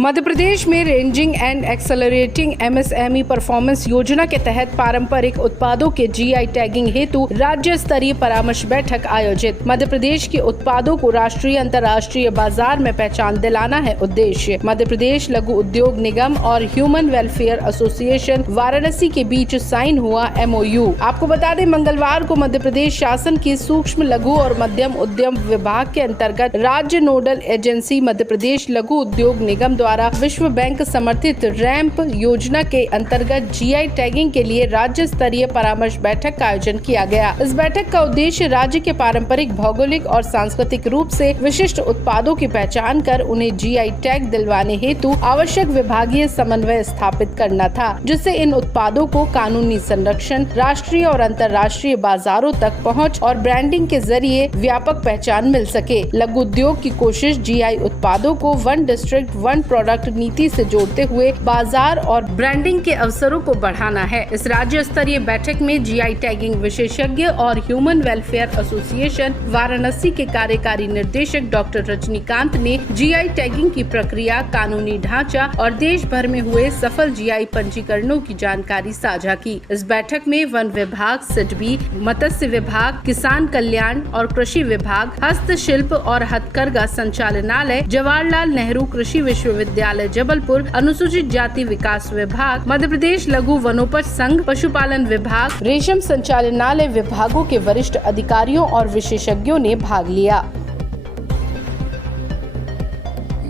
मध्य प्रदेश में ranging and accelerating MSME performance योजना के तहत पारंपरिक उत्पादों के जीआई टैगिंग हेतु राज्य स्तरीय परामर्श बैठक आयोजित। मध्य प्रदेश के उत्पादों को राष्ट्रीय अंतर्राष्ट्रीय बाजार में पहचान दिलाना है उद्देश्य। मध्य प्रदेश लघु उद्योग निगम और ह्यूमन वेलफेयर एसोसिएशन वाराणसी के बीच साइन हुआ एमओयू। आपको बता दें, मंगलवार को मध्य प्रदेश शासन की सूक्ष्म लघु और मध्यम उद्यम विभाग के अंतर्गत राज्य नोडल एजेंसी मध्य प्रदेश लघु उद्योग निगम द्वारा विश्व बैंक समर्थित रैंप योजना के अंतर्गत जीआई टैगिंग के लिए राज्य स्तरीय परामर्श बैठक का आयोजन किया गया। इस बैठक का उद्देश्य राज्य के पारंपरिक, भौगोलिक और सांस्कृतिक रूप से विशिष्ट उत्पादों की पहचान कर उन्हें जीआई टैग दिलवाने हेतु आवश्यक विभागीय समन्वय स्थापित करना था, जिससे इन उत्पादों को कानूनी संरक्षण, राष्ट्रीय और अंतर्राष्ट्रीय बाजारों तक पहुँच और ब्रांडिंग के जरिए व्यापक पहचान मिल सके। लघु उद्योग की कोशिश जीआई उत्पादों को वन डिस्ट्रिक्ट वन प्रोडक्ट नीति से जोड़ते हुए बाजार और ब्रांडिंग के अवसरों को बढ़ाना है। इस राज्य स्तरीय बैठक में जीआई टैगिंग विशेषज्ञ और ह्यूमन वेलफेयर एसोसिएशन वाराणसी के कार्यकारी निर्देशक डॉक्टर रजनीकांत ने जीआई टैगिंग की प्रक्रिया, कानूनी ढांचा और देश भर में हुए सफल जीआई पंजीकरणों की जानकारी साझा की। इस बैठक में वन विभाग, सिडबी, मत्स्य विभाग, किसान कल्याण और कृषि विभाग, हस्तशिल्प और हथकरघा संचालनालय, जवाहरलाल नेहरू कृषि विश्वविद्यालय जबलपुर, अनुसूचित जाति विकास विभाग, मध्य प्रदेश लघु वनोपज संघ, पशुपालन विभाग, रेशम संचालनालय विभागों के वरिष्ठ अधिकारियों और विशेषज्ञों ने भाग लिया।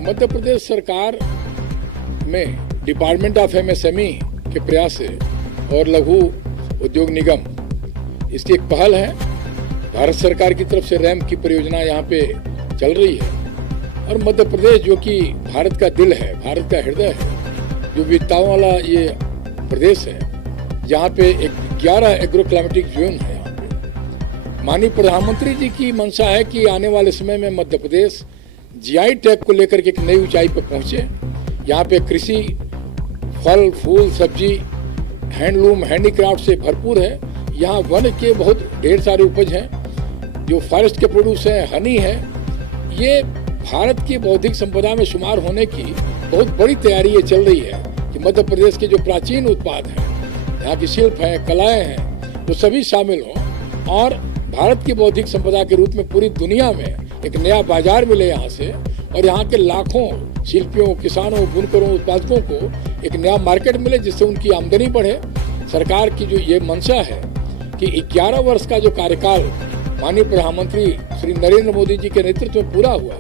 मध्य प्रदेश सरकार में डिपार्टमेंट ऑफ एमएसएमई के प्रयास से और लघु उद्योग निगम इसकी एक पहल है। भारत सरकार की तरफ से रैंप की परियोजना यहाँ पे चल रही है और मध्य प्रदेश जो कि भारत का दिल है, भारत का हृदय है, जो विविधताओं वाला ये प्रदेश है, जहाँ पे 11 एग्रो क्लाइमेटिक जोन है। यहाँ पे माननीय प्रधानमंत्री जी की मंशा है कि आने वाले समय में मध्य प्रदेश जीआई टैग को लेकर के एक नई ऊंचाई पर पहुंचे। यहाँ पे कृषि, फल, फूल, सब्जी, हैंडलूम, हैंडीक्राफ्ट से भरपूर है। यहाँ वन के बहुत ढेर सारे उपज हैं, जो फॉरेस्ट के प्रोड्यूस है, हनी है। ये भारत की बौद्धिक संपदा में शुमार होने की बहुत बड़ी तैयारी ये चल रही है कि मध्य प्रदेश के जो प्राचीन उत्पाद हैं, यहाँ की शिल्प है, कलाएं हैं, वो सभी शामिल हों और भारत की बौद्धिक संपदा के रूप में पूरी दुनिया में एक नया बाजार मिले यहाँ से और यहाँ के लाखों शिल्पियों, किसानों, बुनकरों, उत्पादकों को एक नया मार्केट मिले, जिससे उनकी आमदनी बढ़े। सरकार की जो ये मंशा है कि 11 वर्ष का जो कार्यकाल माननीय प्रधानमंत्री श्री नरेंद्र मोदी जी के नेतृत्व में पूरा हुआ,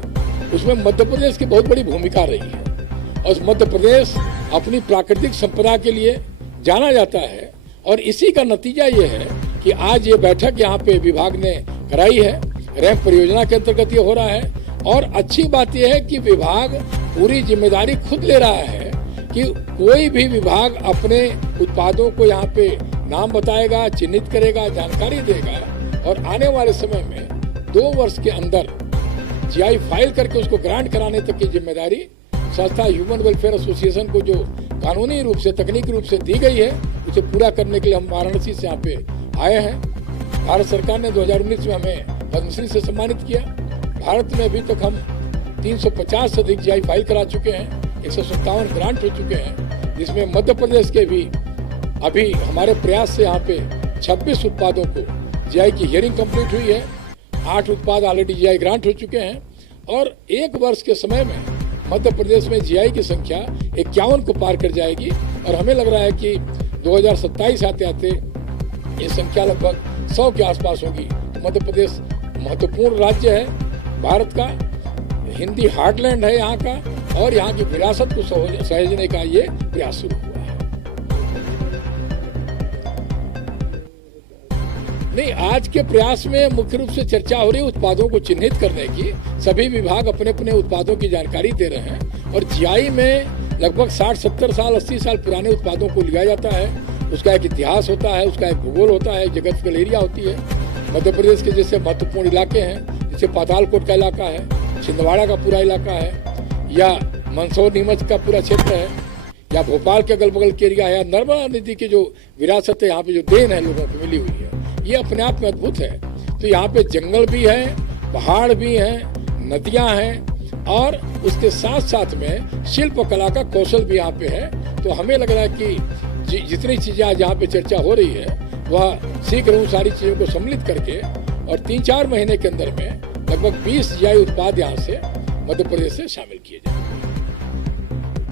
उसमें मध्य प्रदेश की बहुत बड़ी भूमिका रही है और मध्य प्रदेश अपनी प्राकृतिक संपदा के लिए जाना जाता है और इसी का नतीजा ये है कि आज ये बैठक यहाँ पे विभाग ने कराई है। रैंप परियोजना के अंतर्गत ये हो रहा है और अच्छी बात यह है कि विभाग पूरी जिम्मेदारी खुद ले रहा है कि कोई भी विभाग अपने उत्पादों को यहाँ पे नाम बताएगा, चिन्हित करेगा, जानकारी देगा और आने वाले समय में 2 वर्ष के अंदर जीआई फाइल करके उसको ग्रांट कराने तक की जिम्मेदारी संस्था ह्यूमन वेलफेयर एसोसिएशन को जो कानूनी रूप से, तकनीकी रूप से दी गई है, उसे पूरा करने के लिए हम वाराणसी से यहाँ पे आए हैं। भारत सरकार ने 2019 में हमें पद्मश्री से सम्मानित किया। भारत में अभी तक हम 350 से अधिक जीआई फाइल करा चुके हैं, 157 ग्रांट हो चुके हैं, जिसमें मध्य प्रदेश के भी अभी हमारे प्रयास से यहाँ पे 26 उत्पादों को जीआई की हियरिंग कंप्लीट हुई है। 8 उत्पाद ऑलरेडी जीआई ग्रांट हो चुके हैं और 1 वर्ष के समय में मध्य प्रदेश में जीआई की संख्या 51 को पार कर जाएगी और हमें लग रहा है कि 2027 आते आते ये संख्या लगभग 100 के आसपास होगी। तो मध्य प्रदेश महत्वपूर्ण राज्य है भारत का, हिंदी हार्टलैंड है यहाँ का और यहाँ की विरासत को सहेजने का ये प्रयास शुरू हुआ है। नहीं, आज के प्रयास में मुख्य रूप से चर्चा हो रही है उत्पादों को चिन्हित करने की। सभी विभाग अपने अपने उत्पादों की जानकारी दे रहे हैं और जीआई में लगभग 60-70 साल, 80 साल पुराने उत्पादों को लिया जाता है। उसका एक इतिहास होता है, उसका एक भूगोल होता है, जगत एरिया होती है। मध्य प्रदेश के जैसे महत्वपूर्ण इलाके हैं, जैसे पातालकोट का इलाका है, छिंदवाड़ा का पूरा इलाका है, या मंदसौर नीमच का पूरा क्षेत्र है, या भोपाल के अगल बगल के एरिया है, या नर्मदा नदी की जो विरासत है, यहाँ पे जो देन है लोगों को मिली हुई है, ये अपने आप में अद्भुत है। तो यहाँ पे जंगल भी है, पहाड़ भी हैं, नदियां हैं और उसके साथ साथ में शिल्प कला का कौशल भी यहाँ पे है। तो हमें लग रहा है कि जितनी चीज़ें आज यहाँ पे चर्चा हो रही है वह शीघ्र उन सारी चीज़ों को सम्मिलित करके और 3-4 महीने के अंदर में लगभग 20 GI उत्पाद यहाँ से मध्य प्रदेश से शामिल किए जाएंगे।